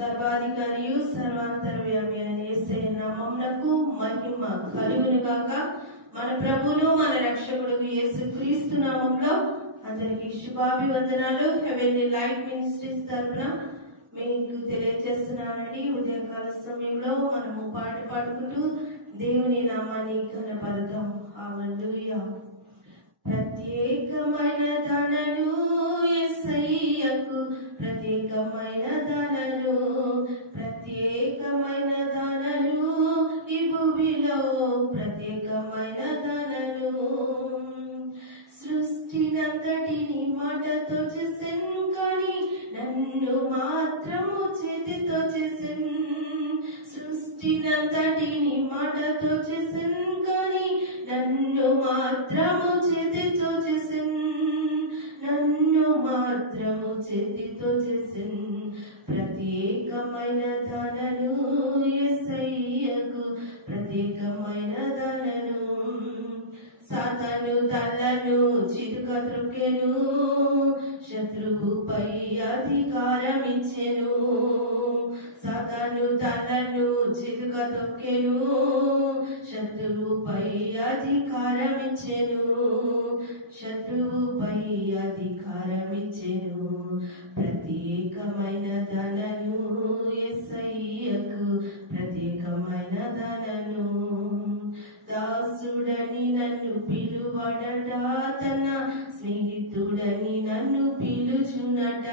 సర్వాధికారియు సర్వాంతర్యామి అయిన యేసయ్య నామమునకు మహిమ కలుగును గాక. మన ప్రభువును మన రక్షకుడు యేసుక్రీస్తు నామములో అందరికీ శుభాభివందనాలు. హెవెన్లీ లైట్ మినిస్ట్రీస్ తరపున మీకు తెలియజేస్తున్నానండి. ఉదయకాల సమయంలో మనము పాట పాడుకుంటూ దేవుని నామాన్ని ఘనపడదాం. హల్లెలూయా. ప్రత్యేకమైన ధనను యేసయ్యకు, ప్రత్యేకమైన ధనను, ప్రత్యేకమైన ధనను ఈ భూమిలో, ప్రత్యేకమైన ధనను సృష్టినంతటిని మాటతో చేసెను, కానీ నన్ను మాత్రము చేతితో చేసెను. సృష్టినంతటిని మాటతో చేసెను, కానీ నన్ను మాత్రము చేతితో చేసెను. నన్ను మాత్రము చేతితో చేసెను. ప్రత్యేకమైన ధనను యేసయ్యకు, ప్రత్యేకమైన ధనను. సాతాను దళ్ళను చిరుక త్రొక్కెను, శత్రువుపై అధికారం ఇచ్చెను. సాతాను దళ్ళను చిరుక తొక్కెను, శత్రువుపై అధికారం ఇచ్చెను. శత్రువుపై అధికారం ఇచ్చెను. ప్రత్యేకమైన ధనను యేసయ్యకు, ప్రత్యేకమైన ధనను. దాసుడని నన్ను పిలువడట, తన స్నేహితుడని నన్ను పిలుచునట.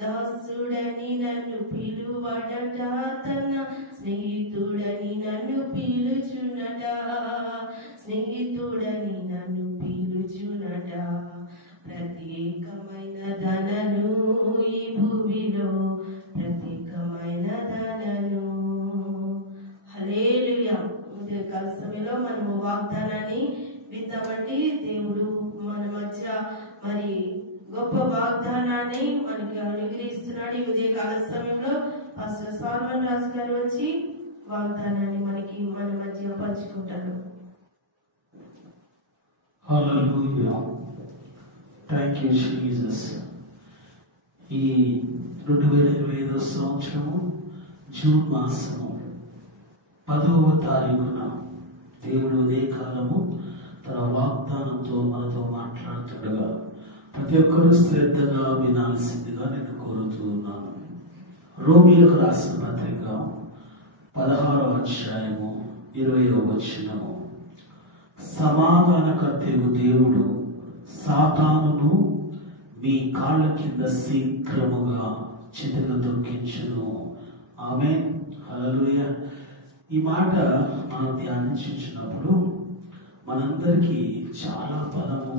దాసుడని నన్ను పిలువడట, తన స్నేహితుడని నన్ను పిలుచునట. స్నేహితుడని నన్ను పిలుచునట. ప్రత్యేకమైన ధనను ఈ భూమిలో, ప్రత్యేకమైన ధనను. హల్లెలూయా. ఉదయకాల సమయంలో మనము వాగ్దానాన్ని విందామండి. దేవుడు మన మధ్య మరి గొప్ప వాగ్దానాన్ని మనకి అనుగ్రహిస్తున్నాడు. ఈ ఉదయకాల సమయంలో పాస్టర్ సాల్మన్ రాజు గారు వచ్చి వాగ్దానాన్ని మనకి మన మధ్య పంచుకుంటారు. హల్లెలూయా. Thank you Jesus. ఈ 2025 సంవత్సరము జూన్ మాసము 10వ తారీఖున దేవుడు ఉదయకాలము తన వాగ్దానంతో మనతో మాట్లాడుతుండగా ప్రతి ఒక్కరూ శ్రద్ధగా వినాల్సిందిగా నేను కోరుతూ ఉన్నాను. రోమీయులకు రాసిన పత్రిక 16వ అధ్యాయము 20వ వచనము. సమాధానకర్తయగు దేవుడు సాతానును మీ కాళ్ళ కింద శీఘ్రముగా చితక తొక్కించును. ఆమేన్. హల్లెలూయా. ఈ మాట మనం ధ్యానించినప్పుడు మనందరికీ చాలా బలము,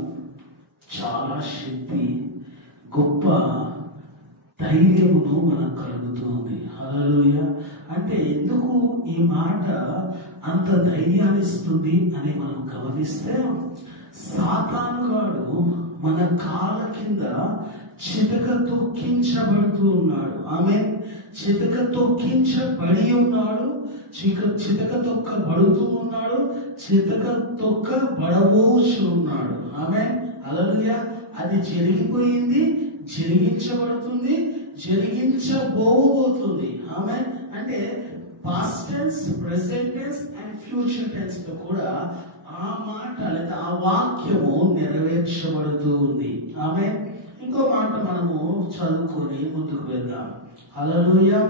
చాలా శక్తి, గొప్ప ధైర్యమును మనకు కలుగుతుంది. హల్లెలూయా. అంటే ఎందుకు ఈ మాట అంత ధైర్యాన్ని ఇస్తుంది అని మనం గమనిస్తే, సాతాను గాడు మన కాళ్ళ కింద చితక తొక్కించబడుతూ ఉన్నాడు. ఆమె చితక తొక్కించబడి ఉన్నాడు, చితక తొక్కబడుతూ ఉన్నాడు, చితక తొక్కబడబోచు ఉన్నాడు. ఆమె హల్లెలూయా. అది జరిగిపోయింది, జరిగించబడుతుంది, జరిగించబోతుంది. ఆమె అంటే past tense, present tense and future tense లో కూడా ఆ మాట లేదా ఆ వాక్యము నెరవేర్చబడుతూ ఉంది. ఆమె ఇంకో మాట మనము చదువుకొని ముందుకు వెళ్దాం. హల్లెలూయా.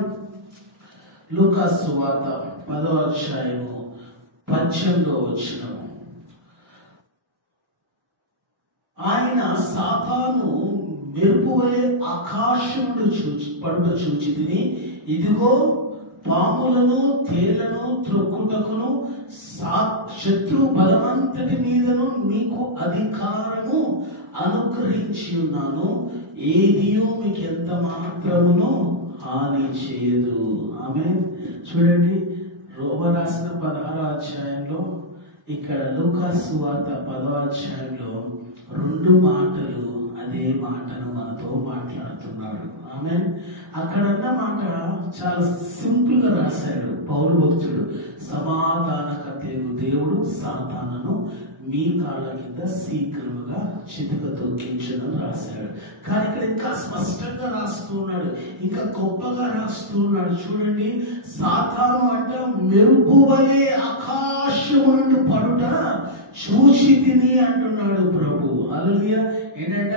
లూకా సువార్త 10వ అధ్యాయము 18వ వచనం. ఆయన సాతాను మెరుపు వలె ఆకాశమును పడుట చూచి తిని, ఇదిగో పాములను తేళ్లను త్రొక్కుటకును శత్రు బలమంతటి మీదను నీకు అధికారము అనుగ్రహించి ఉన్నాను, ఏదియో మీకు ఎంత మాత్రమును హాని చేయదు. ఆమె చూడండి, రోమ రాసిన 16వ అధ్యాయంలో, ఇక్కడ లూకా సువార్త 10వ అధ్యాయంలో 2 మాటలు అదే మాటను మనతో మాట్లాడుతున్నాడు. ఆమె అక్కడన్న మాట చాలా సింపుల్ గా రాశాడు పౌలు భక్తుడు. సమాధానకర్తయగు దేవుడు సాతానును మీ కాళ్ళ కింద శీఘ్రముగా చితక తొక్కించడం రాశాడు. కానీ ఇక్కడ ఇంకా స్పష్టంగా రాసి రాస్తూ ఉన్నాడు, ఇంకా గొప్పగా రాస్తూ ఉన్నాడు. చూడండి, సాతాను అంట మెరుపు వలె ఆకాశము నుండి పడుట చూచి తిని అంటున్నాడు ప్రభు. హల్లెలూయా. ఏంటంట,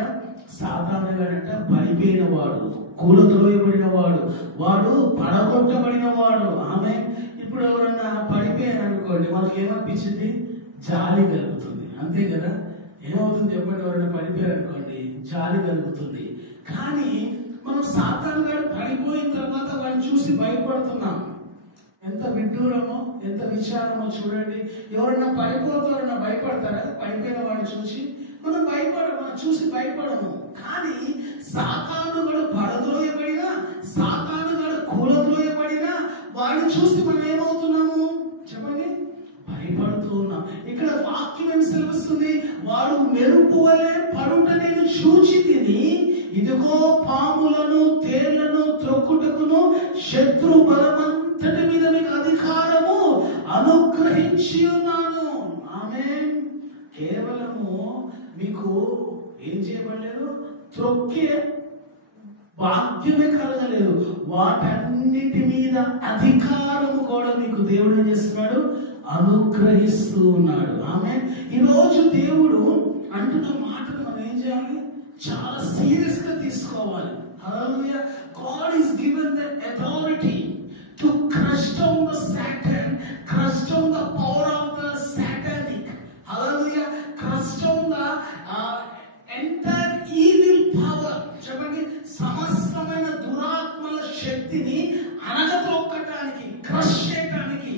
సాతాను గాడంట పడిపోయిన వాడు, కూలద్రోయబడిన వాడు, వాడు పడగొట్టబడిన వాడు. ఆమె ఇప్పుడు ఎవరన్నా పడిపోయారు అనుకోండి, మనకి ఏమనిపించింది? జాలి కలుగుతుంది, అంతే కదా? ఏమవుతుంది చెప్పండి? ఎవరైనా పడిపోయారు అనుకోండి, జాలి కలుగుతుంది. కానీ మనం సాతాను గాడు పడిపోయిన తర్వాత వాడిని చూసి భయపడుతున్నాం. ఎంత విడ్డూరమో, ఎంత విచారమో చూడండి. ఎవరైనా పడిపోతారన్నా భయపడతారా? పడిపోయిన వాడిని చూసి మనం చూసి భయపడము. కానీ సాతాను గడు పడద్రోయబడినా, సాతాను గడు కూలద్రోయబడినా వాడిని చూసి మనం ఏమవుతున్నాము చెప్పండి? భయపడుతూ ఉన్నాం. ఇక్కడ వాక్యం ఏం సెలవుస్తుంది? వాడు మెరుపు వలె పడుట నేను చూచి తిని, ఇదిగో పాములను తేళ్లను త్రొక్కుటకును శత్రు బలమంతటి మీద మీకు అధికారము అనుగ్రహించి ఉన్నాను. ఆమేన్. కేవలము మీకు ఏం చేయబడలేదు, త్రొక్కే భాగ్యమే కలగలేదు, వాటన్నిటి మీద అధికారము కూడా మీకు దేవుడు ఏం చేస్తున్నాడు? అనుగ్రహిస్తూ ఉన్నాడు. ఆమేన్. ఈరోజు దేవుడు అంటున్న మాటను మనం ఏం చేయాలి? చాలా సీరియస్ గా తీసుకోవాలి. హల్లెలూయా. God is given the authority to crush down the Satan, crush down the power of the satanic. Hallelujah. Crush down the entire evil power. చెప్పండి, సమస్తమైన దురాత్మల శక్తిని అనగతొక్కటానికి, క్రష్ చేయటానికి,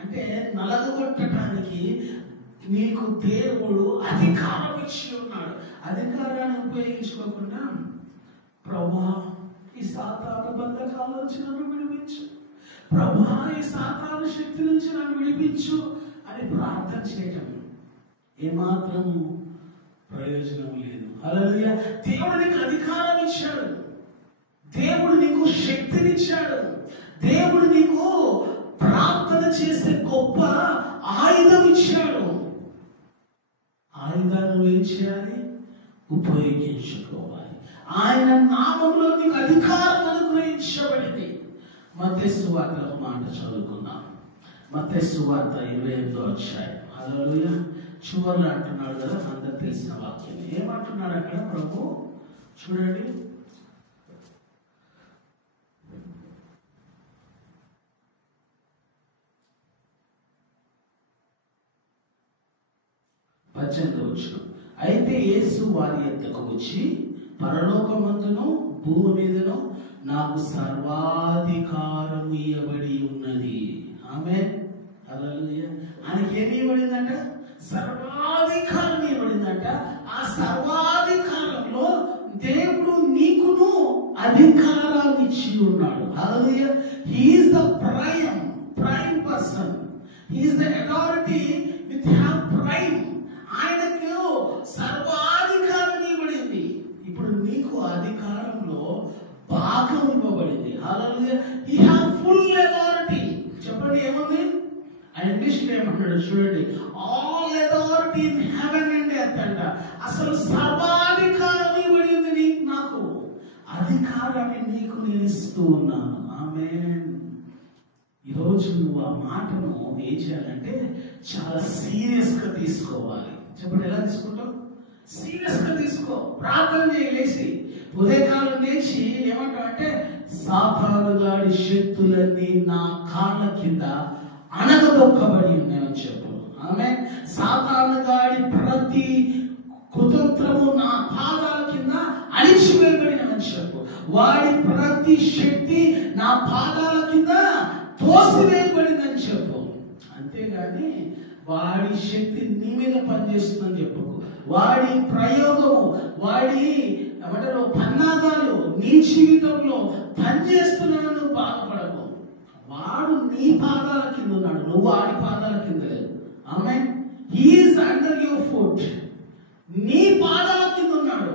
అంటే నలగొట్టడానికి నీకు దేవుడు అధికారం ఇచ్చి ఉన్నాడు. అధికారాన్ని ఉపయోగించుకోకుండా, ప్రభువా ఈ సాతాను బంధకాల నుంచి నన్ను విడిపించు, ప్రభువా ఈ సాతాను శక్తి నుంచి నన్ను విడిపించు అని ప్రార్థన చేయటం ఏమాత్రము ప్రయోజనం లేదు. హల్లెలూయా. దేవుడు నీకు అధికారం ఇచ్చాడు, దేవుడు నీకు శక్తినిచ్చాడు, దేవుడు నీకు ప్రార్థన చేసే గొప్ప ఆయుధం ఇచ్చాడు. ఆయుధాన్ని ఏం చేయాలి? ఉపయోగించుకోవాలి. ఆయన నామంలో నీకు అధికారం అనుగ్రహించబడింది. మత్తయి సువార్త ఒక మాట చదువుకుందాం. మత్తయి సువార్త 28వ అధ్యాయం. హల్లెలూయా. చివర్లో అంటున్నాడు కదా, అందరికి తెలిసిన వాక్యం. ఏమంటున్నాడు అక్కడ ప్రభు? చూడండి, అయితే యేసు వారి యొద్దకు వచ్చి, పరలోకమందును భూమి మీదను నాకు సర్వాధికారం ఇవ్వబడి ఉన్నది. ఆమేన్. హల్లెలూయా. ఆయనకి ఏమి ఇవ్వబడిందంట? సర్వాధికారం ఇవ్వబడిందంట. ఆ సర్వాధికారంలో దేవుడు నీకును అధికారాన్ని ఇచ్చి ఉన్నాడు. Hallelujah. He is the prime person. He is the authority with have prime. ఆయనకు సర్వాధికారం ఇవ్వబడింది. ఇప్పుడు నీకు అధికారంలో భాగం ఇవ్వబడింది. Hallelujah. He have full authority. చెప్పండి ఏముంది? ఆయన ఇంగ్లీష్లో ఏమంటాడు చూడండి, all authority in heaven and earth అంట. అసలు సర్వాధికారం ఇవ్వబడింది నీకు, నాకు అధికారాన్ని నీకు నేను ఇస్తూ ఉన్నాను. ఆమేన్. ఈరోజు నువ్వు ఆ మాటను ఏం చేయాలంటే చాలా సీరియస్ గా తీసుకోవాలి. చెప్పండి, ఎలా తీసుకుంటావు? సీరియస్ గా తీసుకో. ప్రార్థన చేయలేసి ఉదయకాలం లేచి ఏమంటావు అంటే, సాతాను గాడి శక్తులన్నీ నా కాళ్ళ కింద అనగదొక్కబడి ఉన్నాయని చెప్పు. ఆమె సాతాను గాడి ప్రతి కుతంత్రము నా పాదాల కింద అణిచివేయబడినని చెప్పు. వాడి ప్రతి శక్తి నా పాదాల కింద తోసివేయబడిందని చెప్పు. అంతేగాని వాడి శక్తి నీ మీద పనిచేస్తుందని చెప్పకు. వాడి ప్రయోగము, వాడి ఏమంటారు పన్నాగాలు నీ జీవితంలో పనిచేస్తున్నాను బాధపడకు. వాడు నీ పాదాల కింద ఉన్నాడు, నువ్వు వాడి పాదాల కింద లేదు. Amen. He is under your foot. నీ పాదాల కింద ఉన్నాడు.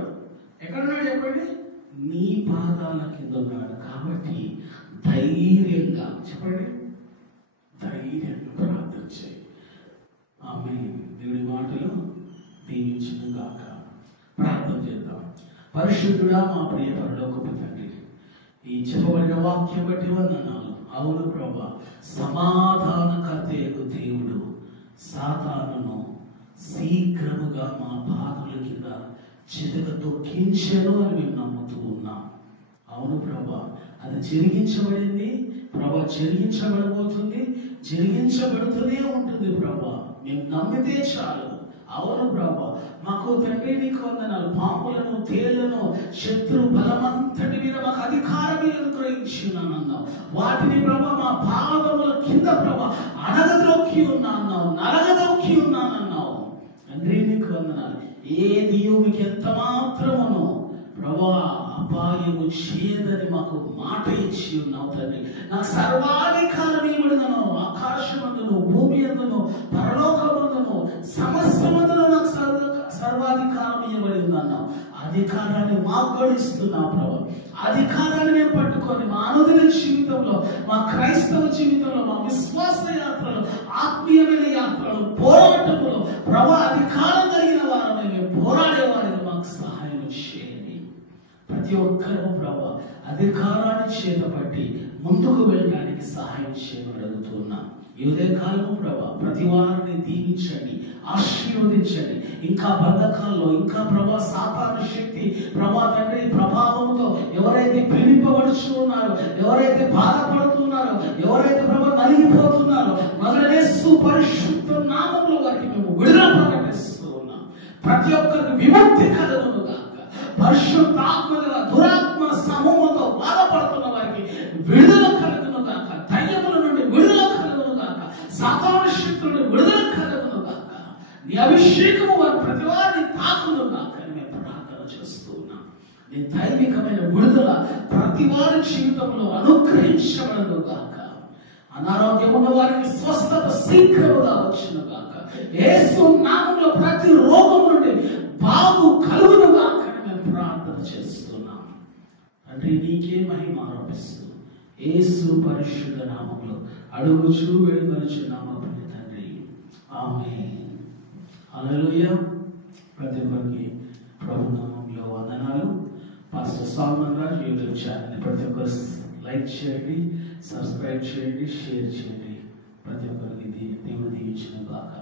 ఎక్కడున్నాడు చెప్పండి? నీ పాదాల కింద ఉన్నాడు. కాబట్టి ధైర్యంగా చెప్పండి, ధైర్యంగా ప్రార్థన చేయి. ఆమేన్. దేవుని మాటలు దీవించును గాక. ప్రార్థన చేద్దాం. పరిశుద్ధుడా, మా ప్రియ పరలోకపు తండ్రి, వాక్యం బట్టి వందనాలు. అవును ప్రభా, సమాధానకర్తయగు దేవుడు సాతానును శీఘ్రముగా మా పాదముల కింద చితక తొక్కించెను అని మేము నమ్ముతూ ఉన్నాం. అవును ప్రభా, అది జరిగించబడింది ప్రభా, జరిగించబడబోతుంది, జరిగించబడుతూనే ఉంటుంది ప్రభా. మేము నమ్మితే చాలు. అవును ప్రభా, మాకు తండ్రి నీకు వందనాలు. పాములను, తేళ్లను, శత్రు బలమంతటి మీద మాకు అధికారం అనుగ్రహించున్నానన్నావు. వాటిని ప్రభా మా పాదముల కింద ప్రభా అణగద్రొక్కి ఉన్నానన్నావు, నరగదొక్కి ఉన్నానన్నావు. తండ్రి నీకు వందనాలు. ఏది మీకు ఎంత మాత్రమునో ప్రభా అపాయము చేయదని మాకు మాట ఇచ్చి ఉన్నావు తండ్రి. నాకు సర్వాధికారం ఇవ్వడును, ఆకాశమందును, భూమి అందును, పరలోకమందును, సమస్తమందును నాకు సర్వాధికారం ఇవ్వబడి ఉందన్నావు. అధికారాన్ని మాకు కూడా ఇస్తున్నావు ప్రభా. అధికారాన్ని మేము పట్టుకొని మా అనుదిన జీవితంలో, మా క్రైస్తవ జీవితంలో, మా విశ్వాస యాత్రలో, ఆత్మీయమైన యాత్రలో, పోరాటంలో ప్రభా అధికారం కలిగిన వారమే మేము పోరాడేవారికి మాకు సహాయం చేయండి. ప్రతి ఒక్కరూ ప్రభా అధికారాన్ని చేతపట్టి ముందుకు వెళ్ళడానికి సహాయం చేయమని అడుగుతున్నాం. ఈ ఉదయకాలము ప్రభా ప్రతి వారిని దీవించండి, ఆశీర్వదించండి. ఇంకా బంధకాల్లో, ఇంకా ప్రభా సాతాను శక్తి ప్రభా తండ్రి ప్రభావంతో ఎవరైతే పీడింపబడుచు ఉన్నారో, ఎవరైతే బాధపడుతున్నారో, ఎవరైతే ప్రభా నలిగిపోతున్నారో, యేసు పరిశుద్ధ నామములో వారికి మేము విడుదల ప్రకటిస్తూ ఉన్నాం. ప్రతి ఒక్కరికి విముక్తి కలుగును గాక. పరిశుద్ధాత్మల దురాత్మ సమూహంతో బాధపడుతున్న వారికి విడుదల కలుగును గాక. దయ్యముల నుండి విడుదల కలుగును గాక. సాతాను శక్తుల నుండి విడుదల కలుగును గాక. నీ అభిషేకము వారి ప్రతి వారిని తాకును గాక అని మేము ప్రార్థన చేస్తూ ఉన్నాం. నీ దైవికమైన విడుదల ప్రతి వారి జీవితంలో అనుగ్రహించబడను గాక. అనారోగ్యం ఉన్న వారికి స్వస్థత శీఘ్రముగా వచ్చును గాక. యేసు నామములో ప్రతి రోగం నుండి బాగు కలుగును గాక అని మేము ప్రార్థన చేస్తున్నాం. తండ్రి నీకే మహిమ ఆరోపిస్తూ యేసు పరిశుద్ధ నామములో అడుగుచూ వేడుకొనుచున్నాము తండ్రి, ఆమేన్. హల్లెలూయా. ప్రతి ఒక్కరికి ప్రభు నామములో వందనాలు. Pastor Solomon Raj YouTube channel ప్రతి ఒక్కరు లైక్ చేయండి, సబ్స్క్రైబ్ చేయండి, షేర్ చేయండి. ప్రతి ఒక్కరికి దేవుడు దీవించును గాక.